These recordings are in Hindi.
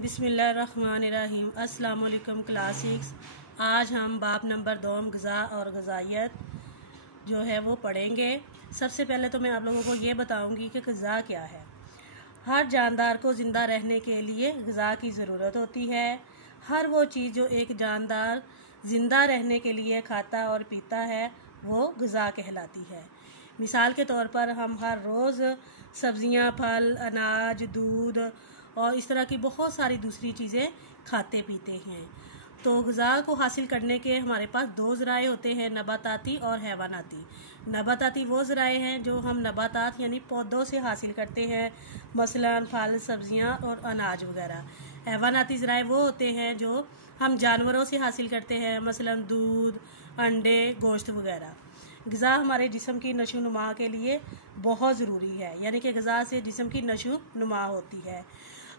बिस्मिल्लाहिर्रहमानिर्रहीम। अस्सलाम वालेकुम क्लास 6। आज हम बाब नंबर 2 ग़िज़ा और ग़िज़ाइयत जो है वो पढ़ेंगे। सबसे पहले तो मैं आप लोगों को ये बताऊंगी कि ग़िज़ा क्या है। हर जानदार को ज़िंदा रहने के लिए ग़िज़ा की ज़रूरत होती है। हर वो चीज़ जो एक जानदार ज़िंदा रहने के लिए खाता और पीता है वो ग़िज़ा कहलाती है। मिसाल के तौर पर हम हर रोज़ सब्ज़ियाँ, फल, अनाज, दूध और इस तरह की बहुत सारी दूसरी चीज़ें खाते पीते हैं। तो ग़िज़ा को हासिल करने के हमारे पास दो ज़राए होते हैं, नबाताती और हैवानाती। नबाताती वो ज़राए हैं जो हम नबातात यानी पौधों से हासिल करते हैं, मसलन फल, सब्ज़ियाँ और अनाज वगैरह। हैवानाती ज़राए वो होते हैं जो हम जानवरों से हासिल करते हैं, मसलन दूध, अंडे, गोश्त वगैरह। ग़िज़ा हमारे जिस्म की नशो नुमा के लिए बहुत ज़रूरी है, यानी कि ग़िज़ा से जिस्म की नशो नुमा होती है।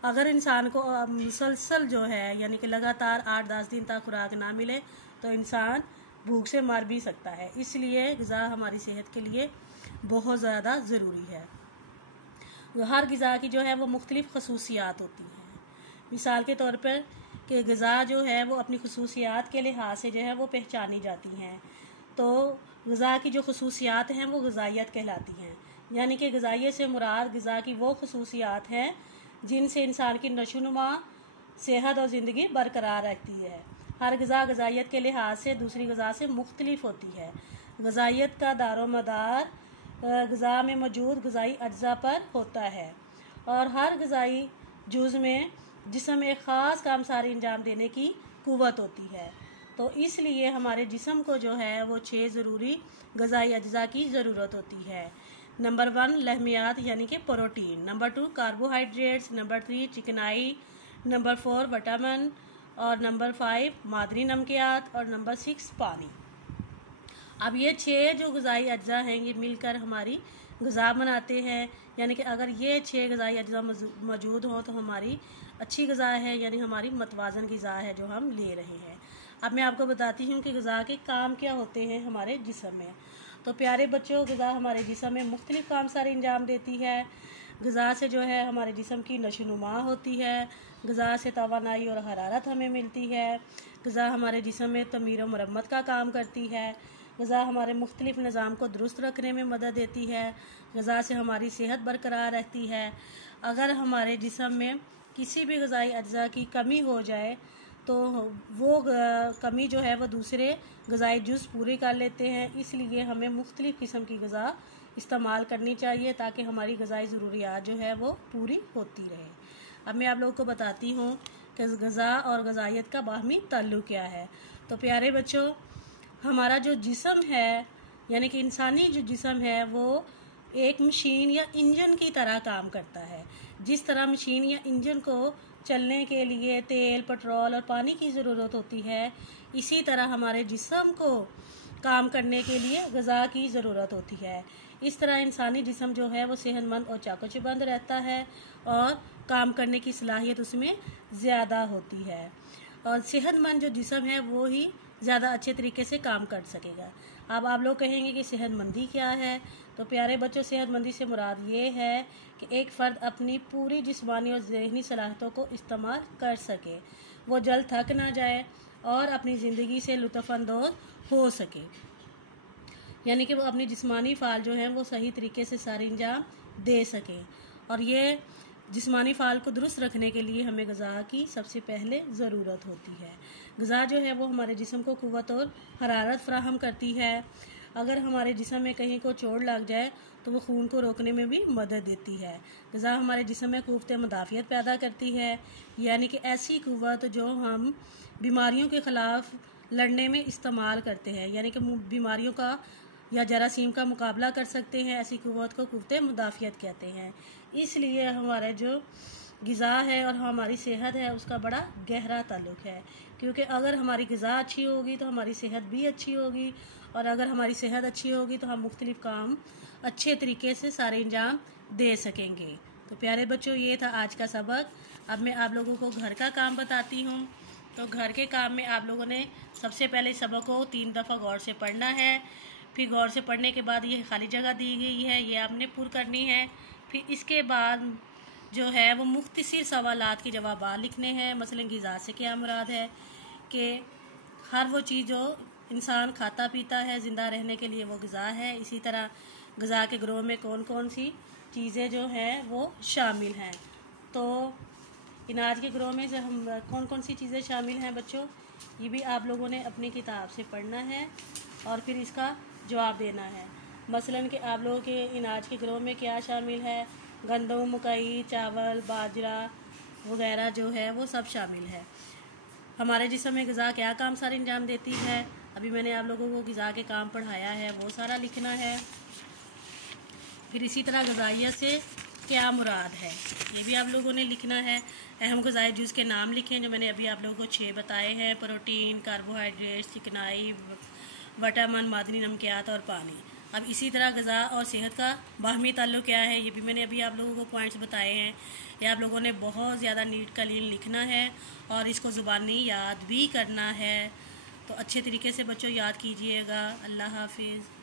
अगर इंसान को मुसलसल जो है यानी कि लगातार 8-10 दिन तक खुराक ना मिले तो इंसान भूख से मर भी सकता है। इसलिए ग़िज़ा हमारी सेहत के लिए बहुत ज़्यादा ज़रूरी है। हर ग़िज़ा की जो है वो मुख्तलिफ़ खसूसियात होती हैं। मिसाल के तौर पर कि ग़िज़ा जो है वो अपनी खसूसियात के लिहाज से जो है वो पहचानी जाती हैं। तो ग़िज़ा की जो खसूसियात हैं वो ग़िज़ाइयत कहलाती हैं, यानी कि ग़िज़ाइयत से मुराद ग़िज़ा की वो खसूसियात हैं जिनसे इंसान की नशोनुमा, सेहत और ज़िंदगी बरकरार रहती है। हर ग़िज़ा ग़िज़ाइयत के लिहाज से दूसरी ग़िज़ा से मुख्तलिफ होती है। ग़िज़ाइयत का दारोमदार ग़िज़ा में मौजूद ग़िज़ाई अज्जा पर होता है और हर ग़िज़ाई जुज़ में जिस्म एक ख़ास काम सारी अंजाम देने की क़ुव्वत होती है। तो इसलिए हमारे जिस्म को जो है वो 6 ज़रूरी ग़िज़ाई अज्जा की ज़रूरत होती है। नंबर 1 लहमियात यानी कि प्रोटीन, नंबर 2 कार्बोहाइड्रेट्स, नंबर 3 चिकनाई, नंबर 4 विटामिन और नंबर 5 मादनी नमकियात और नंबर 6 पानी। अब ये 6 जो ग़िज़ाई अज्जा हैं ये मिलकर हमारी ग़िज़ा बनाते हैं, यानी कि अगर ये 6 ग़िज़ाई अज्जा मौजूद हों तो हमारी अच्छी ग़िज़ा है, यानी हमारी मतवाज़न ग़िज़ा है जो हम ले रहे हैं। अब मैं आपको बताती हूँ कि ग़िज़ा के काम क्या होते हैं हमारे जिस्म में। तो प्यारे बच्चों, ग़िज़ा हमारे जिस्म में मुख्तलिफ़ काम सारे अंजाम देती है। ग़िज़ा से जो है हमारे जिस्म की नशोनुमा होती है। ग़िज़ा से तवानाई और हरारत हमें मिलती है। ग़िज़ा हमारे जिस्म में तमीर व मरम्मत का काम करती है। ग़िज़ा हमारे मुख्तलिफ़ निज़ाम को दुरुस्त रखने में मदद देती है। ग़िज़ा से हमारी सेहत बरकरार रहती है। अगर हमारे जिस्म में किसी भी ग़िज़ाई अज्जा की कमी हो जाए तो वो कमी जो है वो दूसरे ग़िज़ाई जुज़ पूरे कर लेते हैं। इसलिए हमें मुख्तलिफ़ किस्म की ग़िज़ा इस्तेमाल करनी चाहिए ताकि हमारी ग़िज़ाई ज़रूरियात जो है वो पूरी होती रहे। अब मैं आप लोगों को बताती हूँ कि ग़िज़ा और ग़िज़ाइयत का बाहमी ताल्लुक़ क्या है। तो प्यारे बच्चों, हमारा जो जिस्म है यानी कि इंसानी जो जिस्म है वो एक मशीन या इंजन की तरह काम करता है। जिस तरह मशीन या इंजन को चलने के लिए तेल, पेट्रोल और पानी की ज़रूरत होती है, इसी तरह हमारे जिस्म को काम करने के लिए ग़िज़ा की ज़रूरत होती है। इस तरह इंसानी जिस्म जो है वो सेहतमंद और चाक़ो-चबंद रहता है और काम करने की सलाहियत उसमें ज़्यादा होती है और सेहतमंद जो जिस्म है वो ही ज़्यादा अच्छे तरीके से काम कर सकेगा। अब आप लोग कहेंगे कि सेहतमंदी क्या है। तो प्यारे बच्चों, सेहतमंदी से मुराद ये है कि एक फ़र्द अपनी पूरी जिस्मानी और ज़हनी सलाहियतों को इस्तेमाल कर सके, वो जल्द थक ना जाए और अपनी ज़िंदगी से लुत्फ़अंदोज़ हो सके, यानी कि वो अपनी जिस्मानी फ़ाल जो हैं वो सही तरीके से सारे अंजाम दे सके। और ये जिस्मानी फ़ाल को दुरुस्त रखने के लिए हमें ग़िज़ा की सबसे पहले ज़रूरत होती है। ग़िज़ा जो है वो हमारे जिस्म को क़ुव्वत और हरारत फ़राहम करती है। अगर हमारे जिस्म में कहीं को चोट लग जाए तो वो खून को रोकने में भी मदद देती है। ग़िज़ा हमारे जिस्म में क़ुव्वत मुदाफ़ियत पैदा करती है, यानी कि ऐसी क़ुव्वत जो हम बीमारियों के ख़िलाफ़ लड़ने में इस्तेमाल करते हैं, यानी कि बीमारियों का या जरासीम का मुकाबला कर सकते हैं। ऐसी क़ुव्वत को क़ुव्वत मुदाफ़ियत कहते हैं। इसलिए हमारा जो ग़िज़ा है और हमारी सेहत है उसका बड़ा गहरा ताल्लुक़ है, क्योंकि अगर हमारी ग़िज़ा अच्छी होगी तो हमारी सेहत भी अच्छी होगी और अगर हमारी सेहत अच्छी होगी तो हम मुख्तलिफ़ काम अच्छे तरीके से सारे अंजाम दे सकेंगे। तो प्यारे बच्चों, ये था आज का सबक। अब मैं आप लोगों को घर का काम बताती हूँ। तो घर के काम में आप लोगों ने सबसे पहले सबक को 3 दफ़ा गौर से पढ़ना है। फिर गौर से पढ़ने के बाद ये खाली जगह दी गई है, ये आपने पुर करनी है। फिर इसके बाद जो है वो मुख्तसर सवालात के जवाब लिखने हैं। मसलन ग़िज़ा से क्या मुराद है कि हर वो चीज़ जो इंसान खाता पीता है ज़िंदा रहने के लिए वो ग़िज़ा है। इसी तरह ग़िज़ा के ग्रोह में कौन कौन सी चीज़ें जो हैं वो शामिल हैं। तो अनाज के ग्रोह में जो हम कौन कौन सी चीज़ें शामिल हैं बच्चों, ये भी आप लोगों ने अपनी किताब से पढ़ना है और फिर इसका जवाब देना है। मसलन कि आप लोगों के अनाज के ग्रोह में क्या शामिल है, गंदम, मकई, चावल, बाजरा वगैरह जो है वो सब शामिल है। हमारे जिस्म में ग़िज़ा क्या काम सारे अंजाम देती है, अभी मैंने आप लोगों को ग़िज़ा के काम पढ़ाया है, वो सारा लिखना है। फिर इसी तरह ग़िज़ाइयत से क्या मुराद है ये भी आप लोगों ने लिखना है। अहम ग़िज़ाई जुज़ के नाम लिखें जो मैंने अभी आप लोगों को 6 बताए हैं, प्रोटीन, कार्बोहाइड्रेट, चिकनाई, विटामिन, मादनी नमकियात और पानी। अब इसी तरह ग़िज़ा और सेहत का बाहमी ताल्लुक़ क्या है, ये भी मैंने अभी आप लोगों को पॉइंट्स बताए हैं। ये आप लोगों ने बहुत ज़्यादा नीट कलीन लिखना है और इसको ज़ुबानी याद भी करना है। तो अच्छे तरीके से बच्चों याद कीजिएगा। अल्लाह हाफिज़।